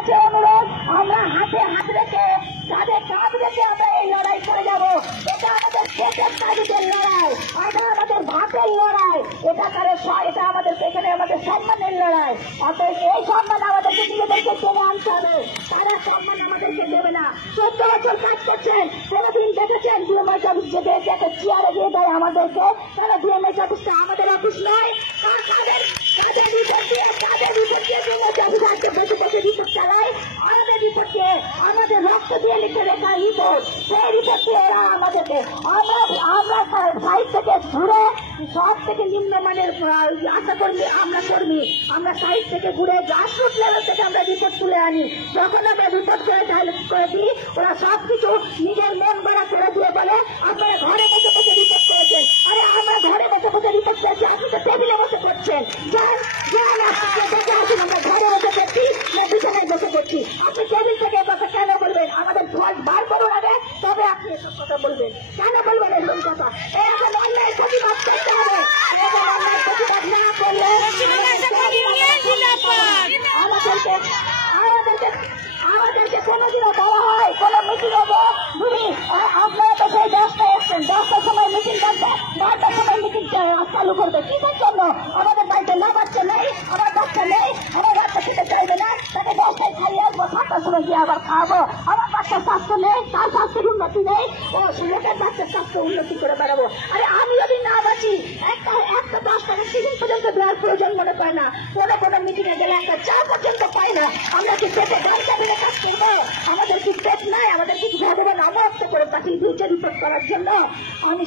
কাছে অনুরোধ, আমরা হাতে হাত রেখে কাঁধে কাঁধ রেখে আমরা এই লড়াই করে যাব। এটা আমাদের পেটের তাগিদের লড়াই, এটা আমাদের ভাতের লড়াই, এটা আমাদের এখানে আমাদের সম্মানের লড়াই। অতএব এই সম্মান আমাদেরকে নিজেদেরকে টেনে আনতে হবে, তারা সম্মান আমাদেরকে দেবে না। 14 বছর কাজ করছেন, কোনদিন দেখেছেন ডিএমএস অফিস থেকে একটা চেয়ারে দিয়ে দেয় আমাদেরকে? তারা ডিএমএস অফিসটা আমাদের অফিস নয়। কাদের রিপোর্ট দিয়ে বসে বসে রিপোর্ট চালায়, আমাদের রিপোর্টে আমাদের রক্ত দিয়ে লিখে রেখা রিপোর্ট, সেই রিপোর্ট দিয়ে ওরা আমাদেরকে আমরা সাইড থেকে ঘুরে সব থেকে নিম্নমানের আশা কর্মী আমরা সাইড থেকে ঘুরে গ্রাসরুট লেভেল থেকে আমরা রিপোর্ট তুলে আনি। যখন আমরা রিপোর্ট করে দিই, ওরা সবকিছু নিজের মেম্বাররা করে দিয়ে বলে আপনারা ঘরে বসে বসে রিপোর্ট করেছেন। আরে আমরা ঘরে বসে বসে রিপোর্ট করেছি, আপনি তো টেবিলে বসে করছেন। আমরা ঘরে বসে করছি না বিছানায় বসে করছি? আপনি টেবিল থেকে কথা কেন বলবেন? আমাদের ফল বার করুন আগে, তবে আপনি এসব কথা বলবেন। কেন বলবেন এরকম কথা? এখন অন্যায় প্রতিবাদ করতে হবে। অন্যায় প্রতিবাদ না করলে আমাদেরকে কোনোদিনও বলা হয় কোন মিটিং হবে, আপনারা তো সেই 10টায় এসছেন, 10টার সময় মিটিং করতে, 12টার সময় মিটিং চালু করবে। কিসের জন্য? আমাদের বাড়িতে না বাচ্চা নেই, আমার বাচ্চা নেই, আমার বাচ্চা খেতে চাইবে না, তাকে 10টায় খাইয়ে আসবো, 7টার সময় গিয়ে আবার খাওয়াবো। আমার বাচ্চার স্বাস্থ্য নেই, তার স্বাস্থ্যের উন্নতি নেই, ও লোকের বাচ্চার স্বাস্থ্য উন্নতি করে বেড়াবো। আরে আমি যদি না বাঁচি, একটা 10 টাকা টিফিন পর্যন্ত দেওয়ার প্রয়োজন মনে পায় না। কোনো মিটিং এ গেলে একটা চা পর্যন্ত পাই না। আমরা কি পেটে গান চাপিয়ে কাজ করবো? আমাদের কি পেট নাই? আমাদের কি ভগবান অমর্থ করে পাঠিয়ে দিয়েছে রিপোর্ট করার জন্য? আমি